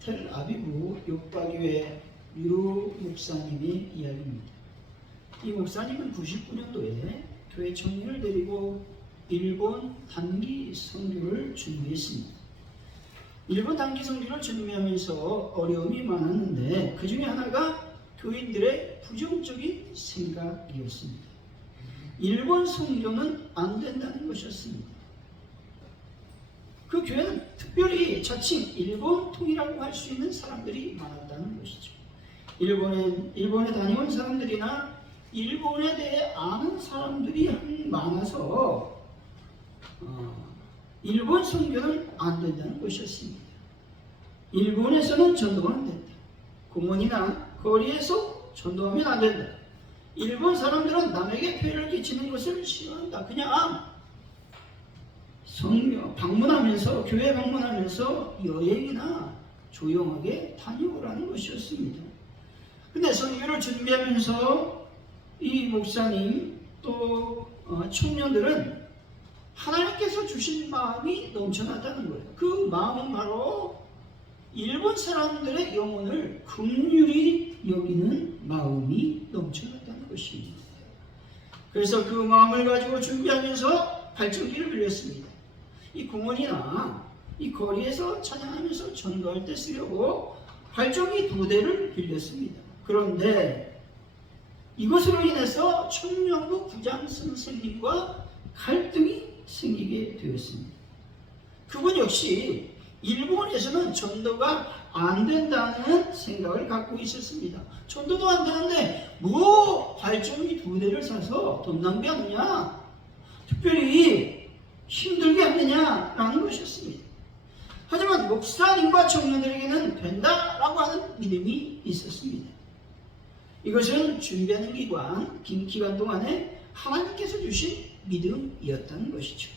텔아비브 요파교회 유 목사님의 이야기입니다. 이 목사님은 99년도에 교회 청년을 데리고 일본 단기 선교를 준비했습니다. 일본 단기 선교를 준비하면서 어려움이 많았는데 그 중에 하나가 교인들의 부정적인 생각이었습니다. 일본 선교는 안 된다는 것이었습니다. 그 교회는 특별히 자칭 일본통이라고 할 수 있는 사람들이 많았다는 것이죠. 일본에 다녀온 사람들이나 일본에 대해 아는 사람들이 많아서 일본 선교는 안 된다는 것이었습니다. 일본에서는 전도가 안 된다. 공원이나 거리에서 전도하면 안 된다. 일본 사람들은 남에게 폐를 끼치는 것을 싫어한다. 그냥 방문하면서 교회 방문하면서 여행이나 조용하게 다녀오라는 것이었습니다. 근데 선교를 준비하면서 이 목사님 또 청년들은 하나님께서 주신 마음이 넘쳐났다는 거예요. 그 마음은 바로 일본 사람들의 영혼을 긍휼히 여기는 마음이 넘쳐났다는 것입니다. 그래서 그 마음을 가지고 준비하면서 발전기를 빌렸습니다. 이 공원이나 이 거리에서 찬양하면서 전도할 때 쓰려고 발전기 2대를 빌렸습니다. 그런데 이것으로 인해서 청년부 부장 선생님과 갈등이 생기게 되었습니다. 그분 역시 일본에서는 전도가 안 된다는 생각을 갖고 있었습니다. 전도도 안 되는데 뭐 발전기 2대를 사서 돈 낭비하느냐, 특별히 힘들게 하느냐라는 것이었습니다. 하지만 목사님과 청년들에게는 된다라고 하는 믿음이 있었습니다. 이것은 준비하는 기간 동안에 하나님께서 주신 믿음이었다는 것이죠.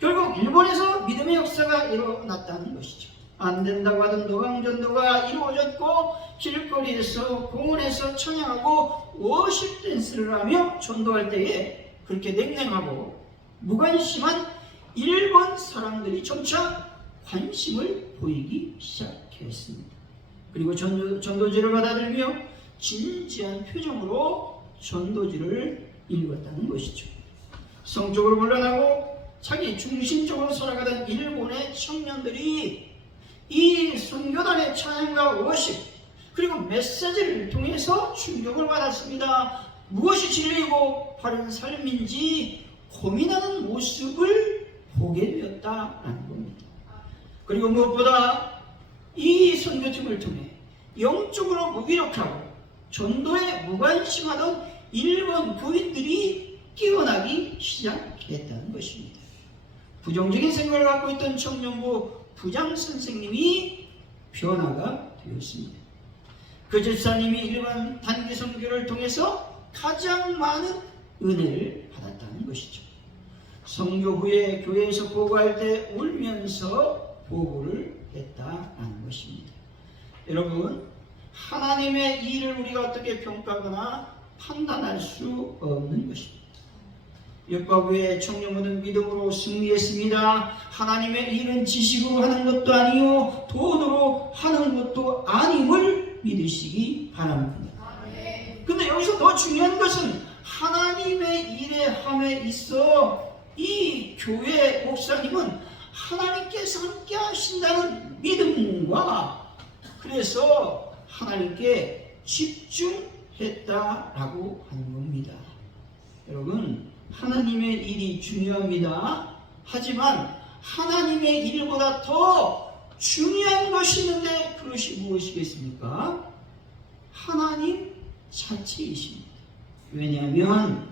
결국 일본에서 믿음의 역사가 일어났다는 것이죠. 안 된다고 하던 노방전도가 이루어졌고 길거리에서 공원에서 찬양하고 워십 댄스를 하며 전도할 때에 그렇게 냉랭하고 무관심한 일본 사람들이 점차 관심을 보이기 시작했습니다. 그리고 전도지를 받아들며 진지한 표정으로 전도지를 읽었다는 것이죠. 성적으로 물러나고 자기 중심적으로 살아가던 일본의 청년들이 이 선교단의 찬양과 워십 그리고 메시지를 통해서 충격을 받았습니다. 무엇이 진리이고 바른 삶인지 고민하는 모습을 보게 되었다는 겁니다. 그리고 무엇보다 이 선교팀을 통해 영적으로 무기력하고 전도에 무관심하던 일본 교인들이 깨어나기 시작했다는 것입니다. 부정적인 생각을 갖고 있던 청년부 부장 선생님이 변화가 되었습니다. 그 집사님이 일반 단기 선교를 통해서 가장 많은 은혜를 받았다는 것이죠. 선교 후에 교회에서 보고할 때 울면서 보고를 했다는 것입니다. 여러분, 하나님의 일을 우리가 어떻게 평가하거나 판단할 수 없는 것입니다. 요파교회 청년부는 믿음으로 승리했습니다. 하나님의 일은 지식으로 하는 것도 아니요 돈으로 하는 것도 아님을 믿으시기 바랍니다. 근데 여기서 더 중요한 것은 하나님의 일에 함에 있어 이 교회 목사님은 하나님께서 함께 하신다는 믿음과 그래서 하나님께 집중했다라고 하는 겁니다. 여러분, 하나님의 일이 중요합니다. 하지만 하나님의 일보다 더 중요한 것이 있는데 그것이 무엇이겠습니까? 하나님 자체이십니다. 왜냐하면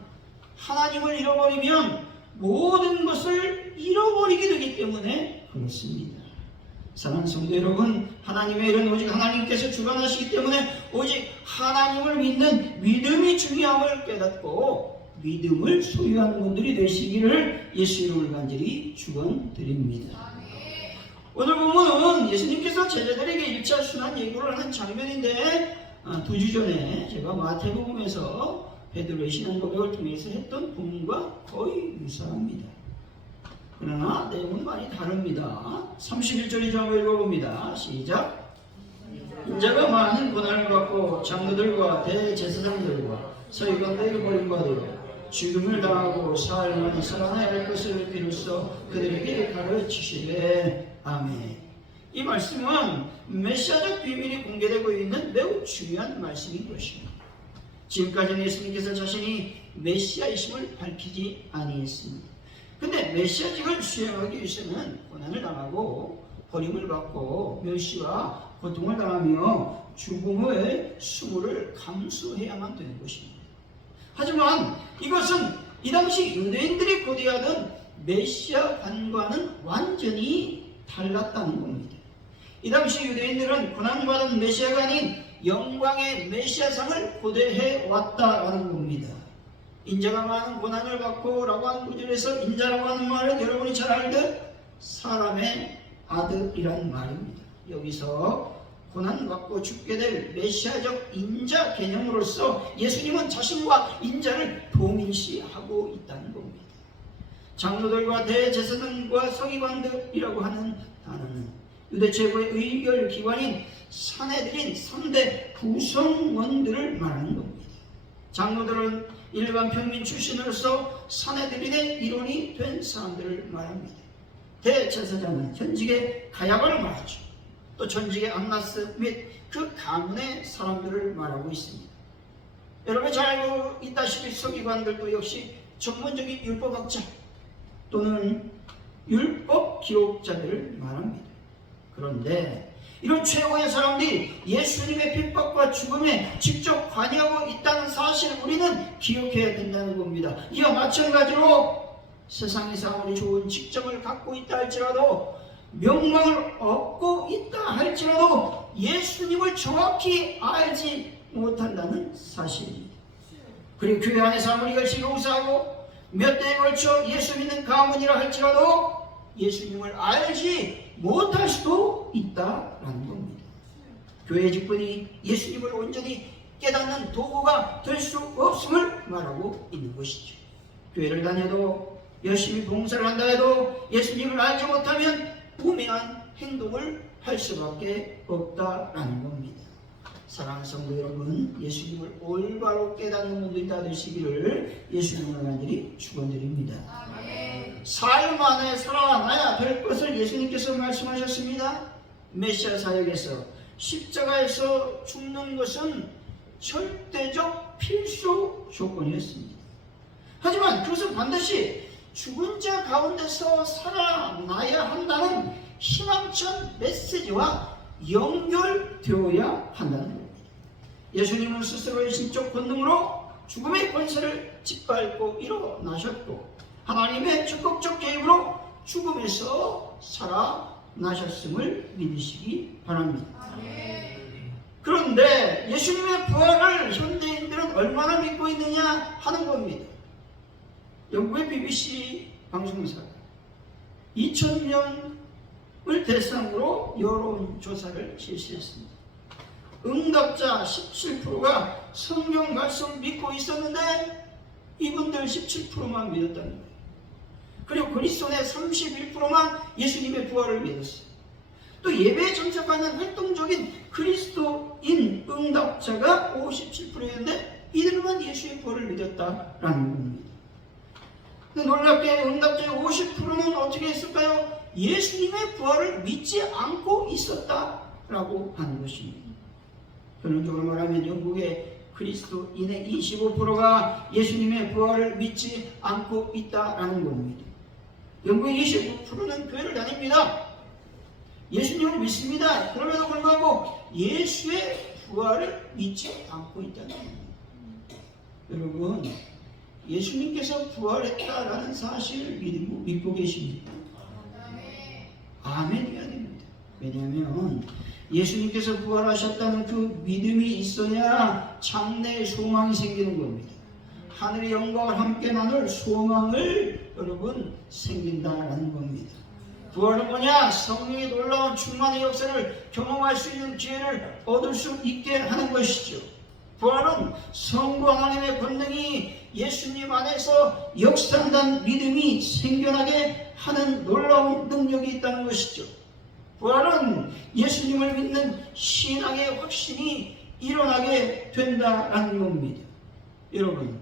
하나님을 잃어버리면 모든 것을 잃어버리게 되기 때문에 그렇습니다. 사랑하는 성도 여러분, 하나님의 일은 오직 하나님께서 주관하시기 때문에 오직 하나님을 믿는 믿음이 중요함을 깨닫고 믿음을 소유하는 분들이 되시기를 예수 이름으로 간절히 축원드립니다. 오늘 보면은 예수님께서 제자들에게 1차 순환 예고를 하는 장면인데 2주 전에 제가 마태복음에서 베드로의 신앙 고백을 통해서 했던 본문과 거의 유사합니다. 그러나 내용은 많이 다릅니다. 31절이 좀 한번 읽어봅니다. 시작. 인자가 많은 고난을 받고 장로들과 대제사장들과 서기관들에게 버림받으러 죽음을 당하고 사흘 만에 살아나야 할 것을 비로소 그들에게 가르치시되. 아멘. 이 말씀은 메시아적 비밀이 공개되고 있는 매우 중요한 말씀인 것입니다. 지금까지는 예수님께서 자신이 메시아이심을 밝히지 아니했습니다. 근데 메시아직을 수행하기 위해서는 고난을 당하고 버림을 받고 멸시와 고통을 당하며 죽음의 수고를 감수해야만 되는 것입니다. 하지만 이것은 이 당시 유대인들이 고대하던 메시아관과는 완전히 달랐다는 겁니다. 이 당시 유대인들은 고난받은 메시아가 아닌 영광의 메시아상을 고대해 왔다라는 겁니다. 인자가 많은 고난을 받고 라고 하는 구절에서 인자라고 하는 말은 여러분이 잘 알듯 사람의 아들이란 말입니다. 여기서 고난받고 죽게 될 메시아적 인자 개념으로서 예수님은 자신과 인자를 동일시하고 있다는 겁니다. 장로들과 대제사장과 서기관들이라고 하는 단어는 유대 최고의 의결기관인 산헤드린 3대 구성원들을 말하는 겁니다. 장로들은 일반 평민 출신으로서 산헤드린의 일원이 된 사람들을 말합니다. 대제사장은 현직의 가야바를 말하죠. 또 전직의 안나스 및 그 가문의 사람들을 말하고 있습니다. 여러분 잘 알고 있다시피 서기관들도 역시 전문적인 율법학자 또는 율법 기록자들을 말합니다. 그런데 이런 최고의 사람들이 예수님의 핍박과 죽음에 직접 관여하고 있다는 사실을 우리는 기억해야 된다는 겁니다. 이와 마찬가지로 세상에서 아무리 좋은 직장을 갖고 있다 할지라도 명망을 얻고 있다 할지라도 예수님을 정확히 알지 못한다는 사실입니다. 그리고 교회 안에서 아무리 열심히 봉사하고 몇 대에 걸쳐 예수 믿는 가문이라 할지라도 예수님을 알지 못할 수도 있다라는 겁니다. 교회 직분이 예수님을 온전히 깨닫는 도구가 될 수 없음을 말하고 있는 것이죠. 교회를 다녀도 열심히 봉사를 한다 해도 예수님을 알지 못하면 우매한 행동을 할 수밖에 없다라는 겁니다. 사랑하는 성도 여러분, 예수님을 올바로 깨닫는 분들이 다 되시기를 예수님을 간절히 축원드립니다. 사흘 만에 살아나야 될 것을 예수님께서 말씀하셨습니다. 메시아 사역에서 십자가에서 죽는 것은 절대적 필수 조건이었습니다. 하지만 그것은 반드시 죽은 자 가운데서 살아나야 한다는 희망찬 메시지와 연결되어야 한다는 겁니다. 예수님은 스스로의 신적 본능으로 죽음의 권세를 짓밟고 일어나셨고 하나님의 적극적 개입으로 죽음에서 살아나셨음을 믿으시기 바랍니다. 그런데 예수님의 부활을 현대인들은 얼마나 믿고 있느냐 하는 겁니다. 영국의 BBC 방송사 2000명을 대상으로 여론조사를 실시했습니다. 응답자 17%가 성경 말씀 믿고 있었는데 이분들 17%만 믿었다는 거예요. 그리고 그리스도인의 31%만 예수님의 부활을 믿었어요. 또 예배에 참석하는 활동적인 그리스도인 응답자가 57%였는데 이들만 예수의 부활을 믿었다라는 겁니다. 놀랍게 응답자의 50%는 어떻게 했을까요? 예수님의 부활을 믿지 않고 있었다라고 하는 것입니다. 결론적으로 말하면 영국의 그리스도인의 25%가 예수님의 부활을 믿지 않고 있다라는 겁니다. 영국의 25%는 교회를 다닙니다. 예수님을 믿습니다. 그럼에도 불구하고 예수의 부활을 믿지 않고 있다는 겁니다. 여러분, 예수님께서 부활했다라는 사실을 믿고 계십니까? 아멘이어야 됩니다. 왜냐하면 예수님께서 부활하셨다는 그 믿음이 있어야 장래의 소망이 생기는 겁니다. 하늘의 영광을 함께 나눌 소망을 여러분 생긴다라는 겁니다. 부활은 뭐냐? 성령의 놀라운 충만의 역사를 경험할 수 있는 기회를 얻을 수 있게 하는 것이죠. 부활은 성부 하나님의 권능이 예수님 안에서 역사한다는 믿음이 생겨나게 하는 놀라운 능력이 있다는 것이죠. 부활은 예수님을 믿는 신앙의 확신이 일어나게 된다는 겁니다. 여러분,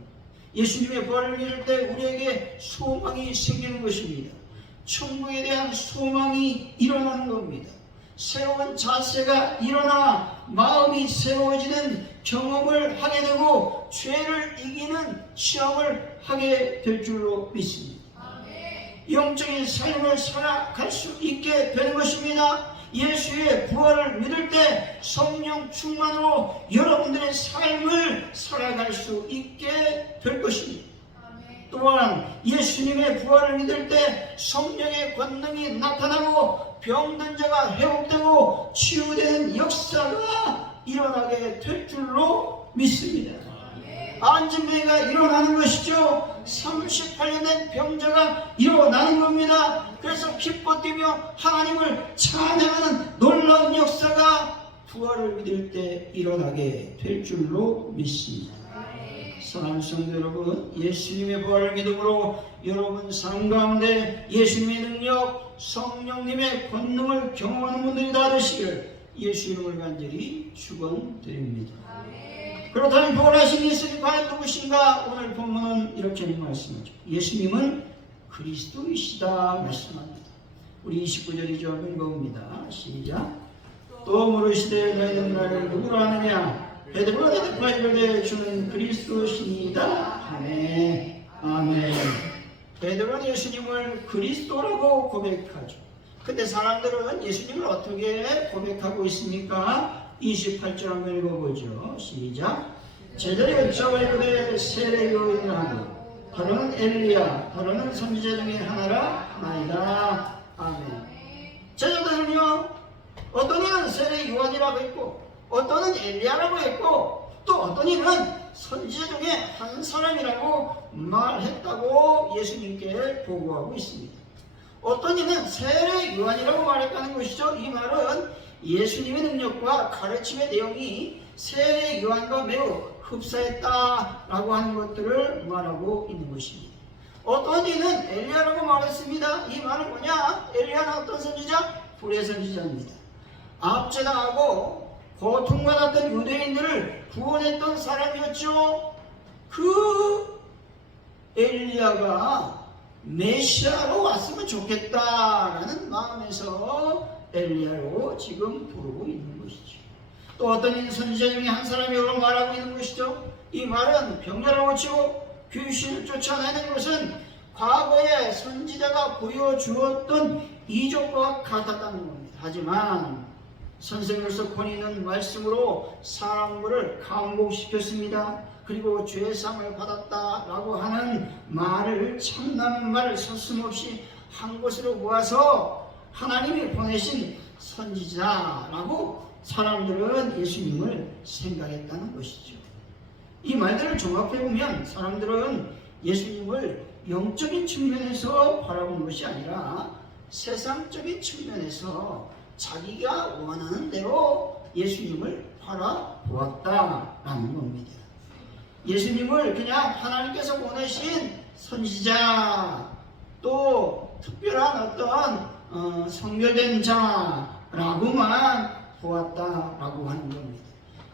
예수님의 부활을 믿을 때 우리에게 소망이 생기는 것입니다. 천국에 대한 소망이 일어나는 겁니다. 새로운 자세가 일어나 마음이 새로워지는 경험을 하게 되고 죄를 이기는 시험을 하게 될 줄로 믿습니다. 영적인 삶을 살아갈 수 있게 되는 것입니다. 예수의 부활을 믿을 때 성령 충만으로 여러분들의 삶을 살아갈 수 있게 될 것입니다. 또한 예수님의 부활을 믿을 때 성령의 권능이 나타나고 병든 자가 회복되고 치유되는 역사가 일어나게 될 줄로 믿습니다. 안진병이가 일어나는 것이죠. 38년 된 병자가 일어나는 겁니다. 그래서 기뻐 뛰며 하나님을 찬양하는 놀라운 역사가 부활을 믿을 때 일어나게 될 줄로 믿습니다. 사랑하는 성도 여러분, 예수님의 부활을 믿음으로 여러분 삶 가운데 예수님의 능력, 성령님의 권능을 경험하는 분들이 다 되시길 예수 이름을 간절히 축원드립니다. 그렇다면 부활하신 예수님 과연 누구신가? 오늘 본문은 이렇게 말씀하죠. 예수님은 그리스도이시다 말씀합니다. 우리 29절이죠. 읽어봅니다. 시작. 또 물으시되 너희는 나를 누구로 아느냐? 베드로가 대답하여 이르되 주는 그리스도시니이다. 아멘. 아멘. 베드로는 예수님을 그리스도라고 고백하죠. 근데 사람들은 예수님을 어떻게 고백하고 있습니까? 28절 한번 읽어보죠. 시작. 제자들이 여쭤와 이르되 세례 요한이라고 다루는 엘리야 다루는 선지자 중에 하나라. 아멘. 제자들은요, 어떤 이는 세례 요한이라고 했고 어떤 이는 엘리야라고 했고 또 어떤 이는 선지자 중에 한 사람이라고 말했다고 예수님께 보고하고 있습니다. 어떤 이는 세례 요한이라고 말했다는 것이죠. 이 말은 예수님의 능력과 가르침의 내용이 세례 요한과 매우 흡사했다라고 하는 것들을 말하고 있는 것입니다. 어떤 이는 엘리야라고 말했습니다. 이 말은 뭐냐? 엘리야는 어떤 선지자? 불의 선지자입니다. 압제당하고 고통받았던 유대인들을 구원했던 사람이었죠. 그 엘리야가 메시아로 왔으면 좋겠다라는 마음에서 엘리야로 지금 부르고 있는 것이죠. 또 어떤 선지자 중에 한 사람이라고 말하고 있는 것이죠. 이 말은 병자를 고치고 귀신을 쫓아내는 것은 과거에 선지자가 보여주었던 이적과 같았다는 겁니다. 하지만 선생으로서 권위 있는 말씀으로 사람들을 감복시켰습니다. 그리고 죄사함을 받았다라고 하는 말을 참나는 말을 서슴없이 한 곳으로 모아서 하나님이 보내신 선지자라고 사람들은 예수님을 생각했다는 것이죠. 이 말들을 종합해보면 사람들은 예수님을 영적인 측면에서 바라보는 것이 아니라 세상적인 측면에서 자기가 원하는 대로 예수님을 바라보았다라는 겁니다. 예수님을 그냥 하나님께서 보내신 선지자 또 특별한 어떤 성결된 자라고만 보았다라고 하는 겁니다.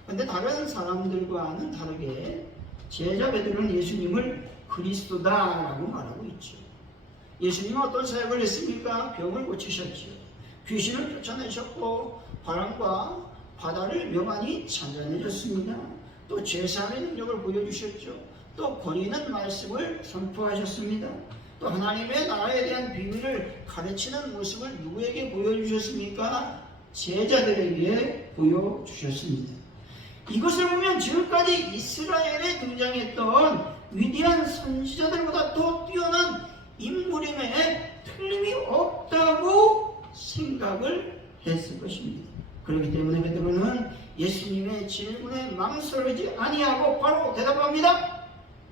그런데 다른 사람들과는 다르게 제자 베드로는 예수님을 그리스도다라고 말하고 있죠. 예수님은 어떤 사역을 했습니까? 병을 고치셨죠. 귀신을 쫓아내셨고 바람과 바다를 명안히 잔잔해졌습니다. 또 죄사함의 능력을 보여주셨죠. 또 권위 있는 말씀을 선포하셨습니다. 또 하나님의 나라에 대한 비밀을 가르치는 모습을 누구에게 보여주셨습니까? 제자들에게 보여주셨습니다. 이것을 보면 지금까지 이스라엘에 등장했던 위대한 선지자들보다 더 뛰어난 인물임에 틀림이 없다고 생각을 했을 것입니다. 그렇기 때문에 베드로는 예수님의 질문에 망설이지 아니하고 바로 대답합니다.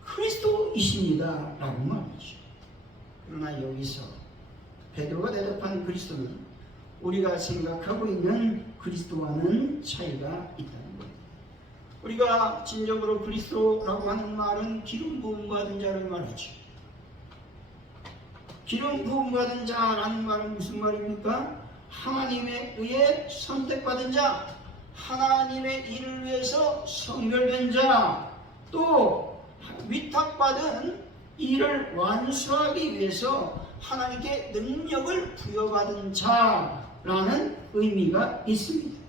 그리스도이십니다 라고 말하죠. 그러나 여기서 베드로가 대답한 그리스도는 우리가 생각하고 있는 그리스도와는 차이가 있다는 겁니다. 우리가 진정으로 그리스도라고 하는 말은 기름 부음 받은 자를 말하죠. 기름 부음 받은 자라는 말은 무슨 말입니까? 하나님에 의해 선택받은 자, 하나님의 일을 위해서 성별된 자, 또 위탁받은 일을 완수하기 위해서 하나님께 능력을 부여받은 자라는 의미가 있습니다.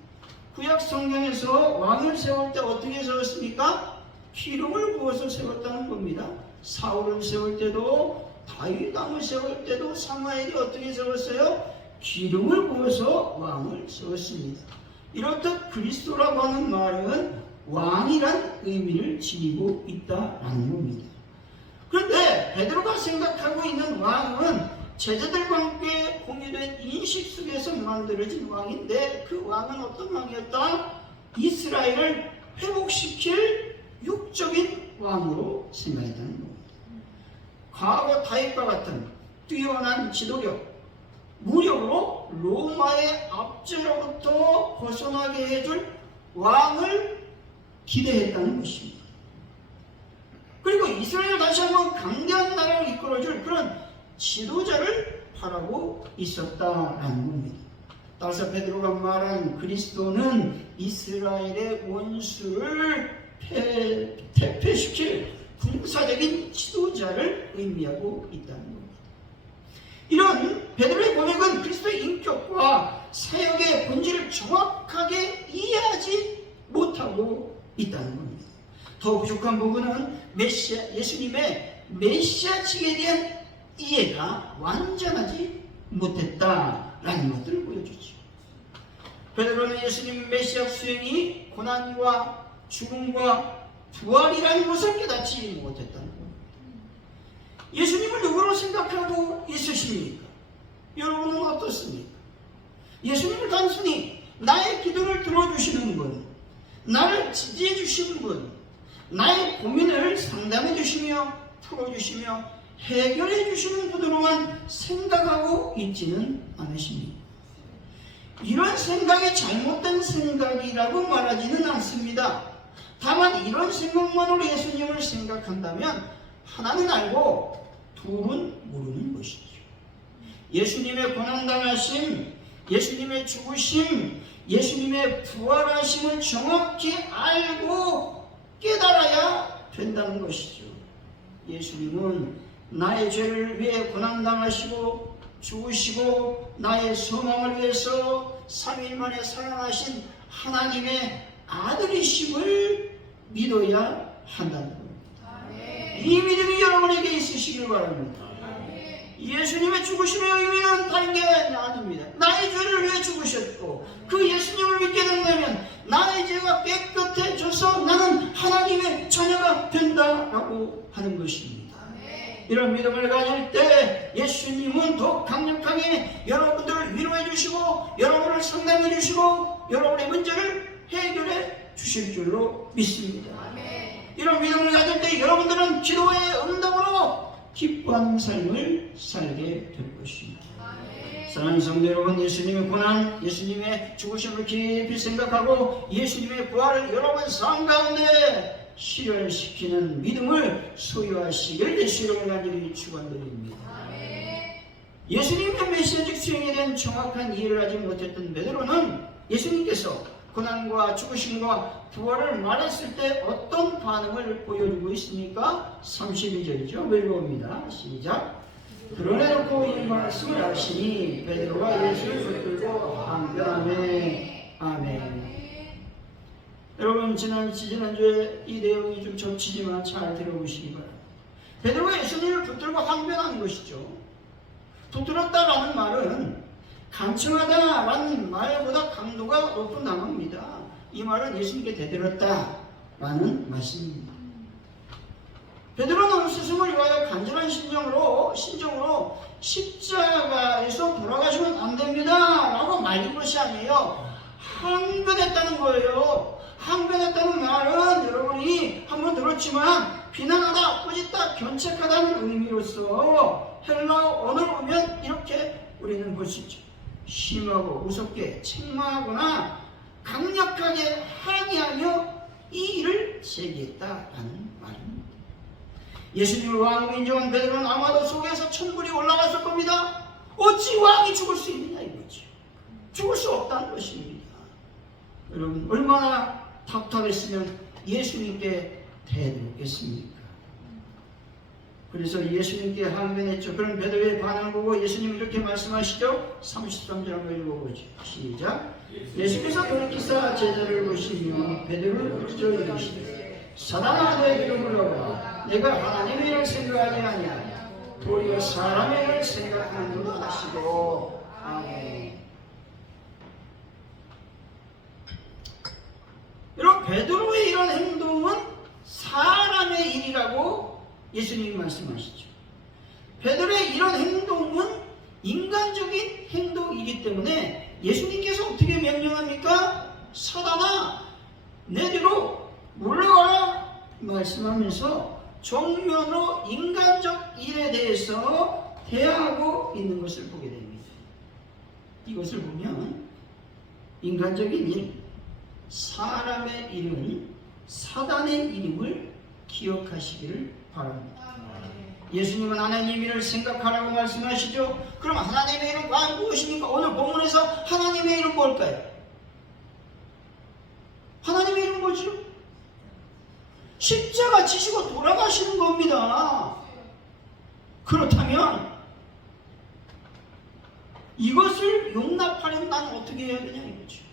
구약 성경에서 왕을 세울 때 어떻게 세웠습니까? 기름을 부어서 세웠다는 겁니다. 사울을 세울 때도, 다윗 왕을 세울 때도 사무엘이 어떻게 세웠어요? 기름을 부어서 왕을 세웠습니다. 이렇듯 그리스도라고 하는 말은 왕이란 의미를 지니고 있다라는 겁니다. 그런데 베드로가 생각하고 있는 왕은 제자들과 함께 공유된 인식 속에서 만들어진 왕인데, 그 왕은 어떤 왕이었다? 이스라엘을 회복시킬 육적인 왕으로 생각했다는 겁니다. 과거 다윗과 같은 뛰어난 지도력, 무력으로 로마의 압제로부터 벗어나게 해줄 왕을 기대했다는 것입니다. 그리고 이스라엘을 다시 한번 강대한 나라를 이끌어줄 그런 지도자를 바라고 있었다라는 겁니다. 따라서 베드로가 말한 그리스도는 이스라엘의 원수를 퇴폐시킬 군사적인 지도자를 의미하고 있다는 겁니다. 이런 베드로의 고백은 그리스도의 인격과 사역의 본질을 정확하게 이해하지 못하고 있다는 겁니다. 더 부족한 부분은 예수님의 메시아직에 대한 이해가 완전하지 못했다라는 것들을 보여주죠. 베드로는 예수님 메시아 수행이 고난과 죽음과 부활이라는 것을 깨닫지 못했다는 겁니다. 예수님을 누구로 생각하고 있으십니까? 여러분은 어떻습니까? 예수님을 단순히 나의 기도를 들어주시는 분, 나를 지지해 주시는 분, 나의 고민을 상담해 주시며 풀어주시며 해결해 주시는 분으로만 생각하고 있지는 않으십니다. 이런 생각이 잘못된 생각이라고 말하지는 않습니다. 다만 이런 생각만으로 예수님을 생각한다면 하나는 알고 둘은 모르는 것이죠. 예수님의 고난당하심, 예수님의 죽으심, 예수님의 부활하심을 정확히 알고 깨달아야 된다는 것이죠. 예수님은 나의 죄를 위해 고난당하시고 죽으시고 나의 소망을 위해서 3일 만에 살아나신 하나님의 아들이심을 믿어야 한다는 겁니다. 이 믿음이 여러분에게 있으시길 바랍니다. 예수님의 죽으심의 의미는 다른 게 아닙니다. 나의 죄를 위해 죽으셨고 그 예수님을 믿게 된다면 나의 죄가 깨끗해져서 나는 하나님의 자녀가 된다라고 하는 것입니다. 이런 믿음을 가질 때 예수님은 더욱 강력하게 여러분들을 위로해 주시고 여러분을 상담해 주시고 여러분의 문제를 해결해 주실 줄로 믿습니다. 이런 믿음을 가질 때 여러분들은 기도의 응답으로 기뻐하는 삶을 살게 될 것입니다. 사랑하는 성도 여러분, 예수님의 고난, 예수님의 죽으심을 깊이 생각하고 예수님의 부활을 여러분 삶 가운데 실현시키는 믿음을 소유하시길 되시기를 간절히 축원드립니다. 예수님의 메시아직 수행에 대한 정확한 이해를 하지 못했던 베드로는 예수님께서 고난과 죽으심과 부활을 말했을 때 어떤 반응을 보여주고 있습니까? 32절이죠. 읽어봅니다. 시작. 드러내놓고 이 말씀을 하시니 베드로가 예수를 붙들고 항변하매 아멘. 여러분 지난주에 이 내용이 좀 겹치지만 잘 들어보시기 바랍니다. 베드로가 예수님을 붙들고 항변하는 것이죠. 붙들었다라는 말은 간청하다라는 말보다 강도가 높은 단어입니다. 이 말은 예수님께 대들었다라는 말씀입니다. 베드로는 스승을 위하여 간절한 심정으로 십자가에서 돌아가시면 안 됩니다 라고 말린 것이 아니에요. 항변했다는 거예요. 항변했다는 말은 여러분이 한번 들었지만 비난하다, 꾸짖다, 견책하다는 의미로서 헬라어 언어를 보면 이렇게 우리는 볼 수 있죠. 심하고 무섭게 책망하거나 강력하게 항의하며 이 일을 제기했다라는 말입니다. 예수님을 왕으로 인정한 베드로는 아마도 속에서 천불이 올라갔을 겁니다. 어찌 왕이 죽을 수 있느냐 이거죠. 죽을 수 없다는 것입니다. 여러분 얼마나 답답했으면 예수님께 대들었겠습니까? 그래서 예수님께 항변했죠. 그런 베드로의 반응을 보고 예수님 이렇게 말씀하시죠. 33절 한번 읽어보죠. 시작. 예수께서 돌이키사 제자를 보시며 베드로를 부르짖어 이르시되 사단아 내 뒤로 물러가라. 내가 하나님의 일을 생각하지 아니하냐 도리어 사람의 일을 생각하는도다 하시고. 아멘. 여러분 베드로의 이런 행동은 사람의 일이라고 예수님이 말씀하시죠. 베드로의 이런 행동은 인간적인 행동이기 때문에 예수님께서 어떻게 명령합니까? 사단아 내 뒤로 물러가라 말씀하면서 정면으로 인간적 일에 대해서 대하고 있는 것을 보게 됩니다. 이것을 보면 인간적인 일, 사람의 일은 사단의 일임을 기억하시기를 바랍니다. 예수님은 하나님의 일을 생각하라고 말씀하시죠. 그럼 하나님의 일은 과연 무엇입니까? 오늘 본문에서 하나님의 일은 뭘까요? 하나님의 일은 뭐죠? 십자가 지시고 돌아가시는 겁니다. 그렇다면 이것을 용납하려면 나는 어떻게 해야 되냐 이거죠.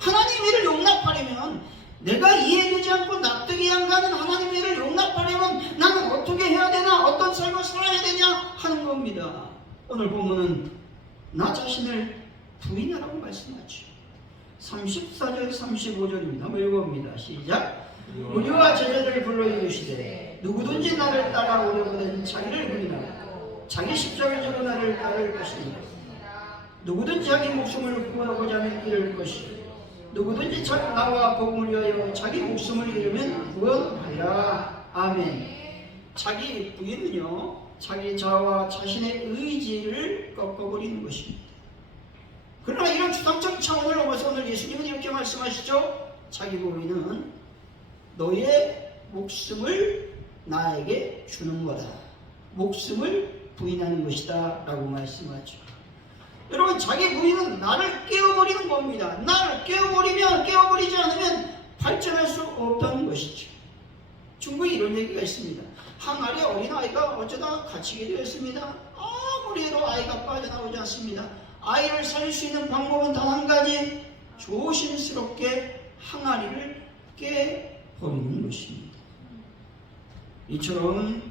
하나님의 일을 용납하려면 내가 이해되지 않고 납득이 안 가는 하나님의 일을 용납하려면 나는 어떻게 해야 되나, 어떤 삶을 살아야 되냐 하는 겁니다. 오늘 본문은 나 자신을 부인하라고 말씀하죠. 34절 35절입니다. 한번 읽어봅니다. 시작. 우리와 제자들을 불러 이르시되 누구든지 나를 따라오려거든 자기를 부인하고 자기 십자가를 지고 나를 따를 것이니라. 누구든지 자기 목숨을 구하고자 하면 잃을 것이요 누구든지 나와 복음을 위하여 자기 목숨을 잃으면 구원하리라. 아멘. 자기 부인은요, 자기 자아와 자신의 의지를 꺾어버리는 것입니다. 그러나 이런 주상적 차원을 넘어서 오늘 예수님은 이렇게 말씀하시죠. 자기 부인은 너의 목숨을 나에게 주는 거다. 목숨을 부인하는 것이다 라고 말씀하죠. 여러분 자기 부인은 나를 깨워버리는 겁니다. 나를 깨워버리지 않으면 발전할 수 없다는 것이죠. 중국에 이런 얘기가 있습니다. 항아리 어린아이가 어쩌다 갇히게 되었습니다. 아무리 해도 아이가 빠져나오지 않습니다. 아이를 살릴 수 있는 방법은 단 한 가지, 조심스럽게 항아리를 깨버리는 것입니다. 이처럼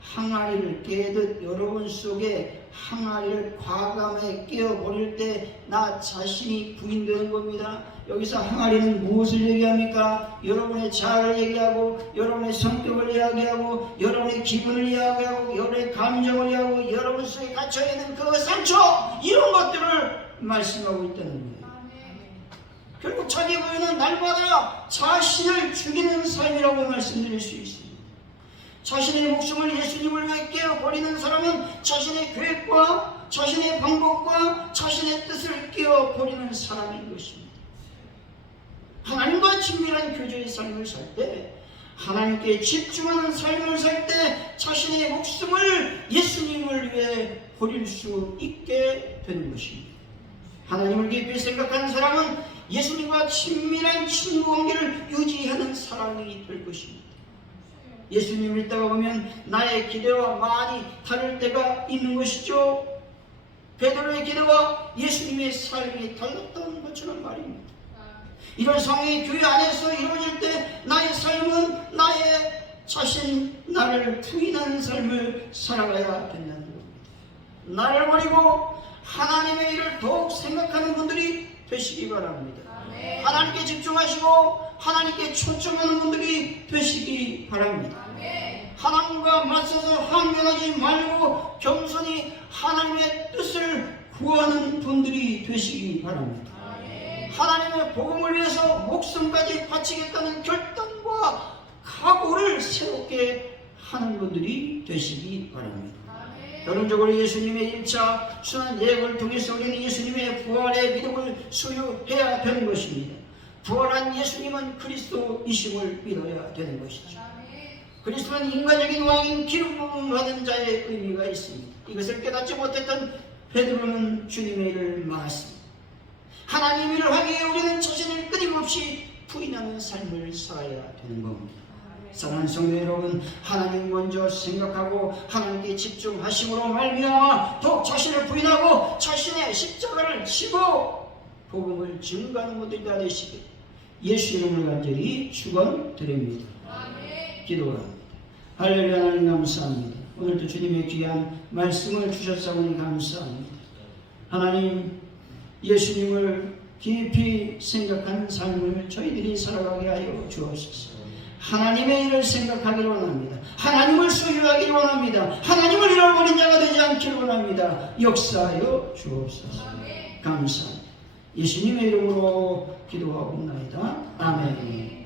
항아리를 깨듯 여러분 속에 항아리를 과감하게 깨어버릴 때 나 자신이 부인되는 겁니다. 여기서 항아리는 무엇을 얘기합니까? 여러분의 자아를 얘기하고, 여러분의 성격을 이야기하고, 여러분의 기분을 이야기하고, 여러분의 감정을 이야기하고, 여러분 속에 갇혀있는 그 상처, 이런 것들을 말씀하고 있다는 거예요. 결국 자기 부인은 날마다 자신을 죽이는 삶이라고 말씀드릴 수 있습니다. 자신의 목숨을 예수님을 위해 깨어버리는 사람은 자신의 계획과 자신의 방법과 자신의 뜻을 깨어버리는 사람인 것입니다. 하나님과 친밀한 교제의 삶을 살 때, 하나님께 집중하는 삶을 살 때 자신의 목숨을 예수님을 위해 버릴 수 있게 되는 것입니다. 하나님을 깊이 생각하는 사람은 예수님과 친밀한 친구 관계를 유지하는 사람이 될 것입니다. 예수님을 믿다가 보면 나의 기대와 많이 다를 때가 있는 것이죠. 베드로의 기대와 예수님의 삶이 달랐던 것처럼 말입니다. 이런 상황이 교회 안에서 이루어질 때 나의 삶은 나의 자신, 나를 부인하는 삶을 살아가야 된다는 겁니다. 나를 버리고 하나님의 일을 더욱 생각하는 분들이 되시기 바랍니다. 하나님께 집중하시고 하나님께 초점하는 분들이 되시기 바랍니다. 하나님과 맞서서 항변하지 말고 겸손히 하나님의 뜻을 구하는 분들이 되시기 바랍니다. 하나님의 복음을 위해서 목숨까지 바치겠다는 결단과 각오를 새롭게 하는 분들이 되시기 바랍니다. 결론적으로 예수님의 1차 순환 예언을 통해서 우리는 예수님의 부활의 믿음을 소유해야 되는 것입니다. 부활한 예수님은 그리스도이심을 믿어야 되는 것이죠. 그리스도는 인간적인 왕인 기름 부음 받은 자의 의미가 있습니다. 이것을 깨닫지 못했던 베드로는 주님의 일을 막았습니다. 하나님 일을 하기 위해 우리는 자신을 끊임없이 부인하는 삶을 살아야 되는 겁니다. 사랑하는 성도 여러분, 하나님 먼저 생각하고 하나님께 집중하심으로 말미암아 더욱 자신을 부인하고 자신의 십자가를 지고 복음을 증거하는 것들이 다 되시길 예수 이름을 간절히 축원드립니다. 기도합니다. 할렐루야. 하나님 감사합니다. 오늘도 주님의 귀한 말씀을 주셨사오니 감사합니다. 하나님, 예수님을 깊이 생각하는 삶을 저희들이 살아가게 하여 주옵소서. 하나님의 일을 생각하기를 원합니다. 하나님을 소유하기를 원합니다. 하나님을 잃어버린 자가 되지 않기를 원합니다. 역사하여 주옵소서. 감사합니다. 예수님의 이름으로 기도하옵나이다. 아멘.